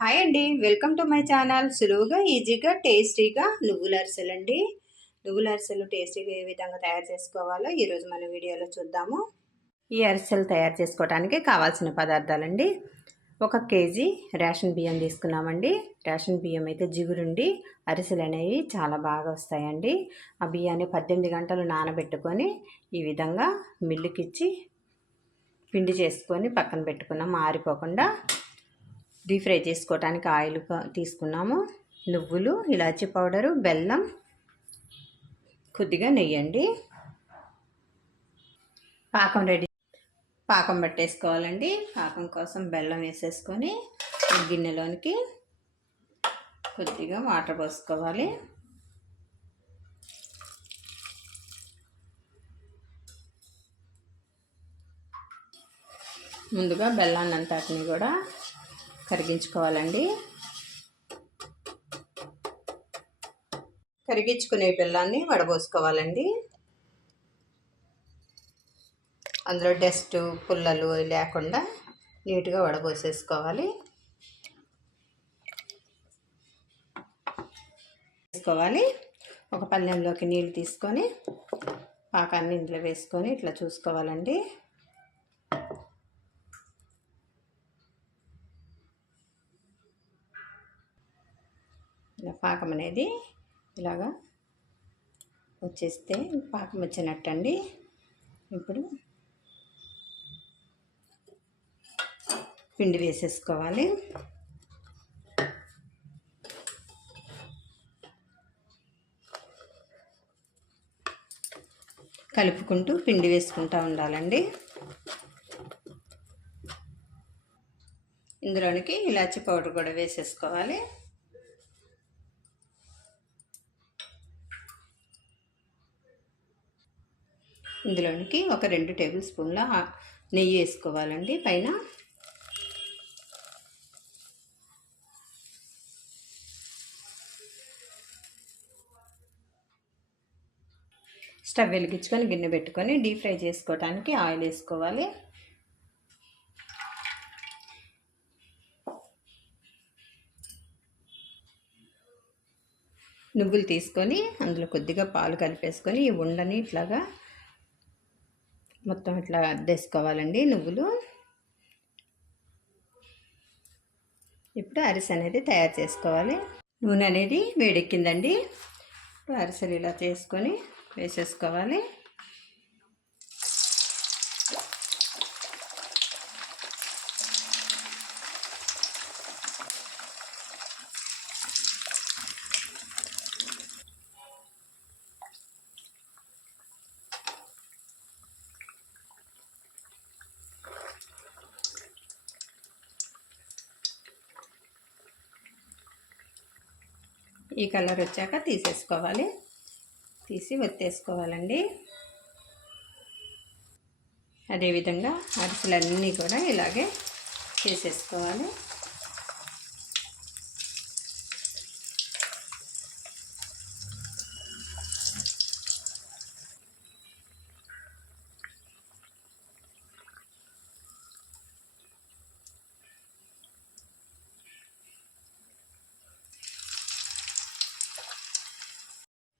Hi అండి. Welcome to my channel. సులువుగా ఈజీగా టేస్టీగా నువ్వుల అరిసెలు అండి. నువ్వుల అరిసెలు టేస్టీగా ఏ విధంగా తయారు చేసుకోవాలో ఈరోజు మన వీడియోలో చూద్దాము. ఈ అరిసెలు తయారు చేసుకోవడానికి కావాల్సిన పదార్థాలండి. ఒక కేజీ రేషన్ బియ్యం తీసుకున్నామండి. రేషన్ బియ్యం అయితే జిగురుండి అరిసెలు అనేవి చాలా బాగా వస్తాయండి. ఆ బియ్యాన్ని పద్దెనిమిది గంటలు నానబెట్టుకొని ఈ విధంగా మిల్లుకిచ్చి పిండి చేసుకొని పక్కన పెట్టుకున్నాం. ఆరిపోకుండా డీప్ ఫ్రై చేసుకోవడానికి ఆయిల్ తీసుకున్నాము. నువ్వులు ఇలాచి పౌడరు బెల్లం కొద్దిగా నెయ్యండి పాకం రెడీ. పాకం పట్టేసుకోవాలండి. పాకం కోసం బెల్లం వేసేసుకొని గిన్నెలోనికి కొద్దిగా వాటర్ పోసుకోవాలి. ముందుగా బెల్లాన్ని అంతటిని కూడా కరిగించుకోవాలండి. కరిగించుకునే బెల్లాన్ని వడబోసుకోవాలండి. అందులో డస్ట్ పుల్లలు లేకుండా నీట్గా వడబోసేసుకోవాలి. వేసుకోవాలి. ఒక పళ్ళెంలోకి నీళ్ళు తీసుకొని పాకాన్ని ఇంట్లో వేసుకొని ఇట్లా చూసుకోవాలండి. ఇలా పాకం అనేది ఇలాగా వచ్చేస్తే పాకం వచ్చినట్టు అండి ఇప్పుడు పిండి వేసేసుకోవాలి. కలుపుకుంటూ పిండి వేసుకుంటూ ఉండాలండి. ఇందులోనికి ఇలాచి పౌడర్ కూడా వేసేసుకోవాలి. ఇందులోనికి ఒక రెండు టేబుల్ స్పూన్ల నెయ్యి వేసుకోవాలండి. పైన స్టవ్ వెలిగించుకొని గిన్నె పెట్టుకొని డీప్ ఫ్రై చేసుకోవడానికి ఆయిల్ వేసుకోవాలి. నువ్వులు తీసుకొని అందులో కొద్దిగా పాలు కలిపేసుకొని ఈ ఉండని ఇట్లాగా మొత్తం ఇట్లా అద్దేసుకోవాలండి నువ్వులు. ఇప్పుడు అరిసె అనేది తయారు చేసుకోవాలి. నూనె అనేది వేడెక్కిందండి. ఇప్పుడు అరిసెలు ఇలా చేసుకొని వేసేసుకోవాలి. ఈ కలర్ వచ్చాక తీసేసుకోవాలి. తీసి ఒత్తేసుకోవాలండి. అదేవిధంగా అరిసెలన్నీ కూడా ఇలాగే చేసేసుకోవాలి.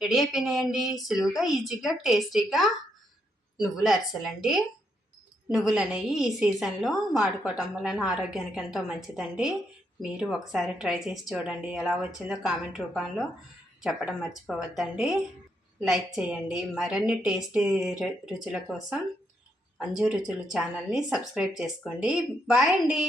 రెడీ అయిపోయినాయండి. సులువుగా ఈజీగా టేస్టీగా నువ్వుల అరిసెలండి. నువ్వులు అనేవి ఈ సీజన్లో వాడుకోవటం వలన ఆరోగ్యానికి ఎంతో మంచిదండి. మీరు ఒకసారి ట్రై చేసి చూడండి. ఎలా వచ్చిందో కామెంట్ రూపంలో చెప్పడం మర్చిపోవద్దండి. లైక్ చేయండి. మరిన్ని టేస్టీ రుచుల కోసం అంజు రుచులు ఛానల్ని సబ్స్క్రైబ్ చేసుకోండి. బాయ్ అండి.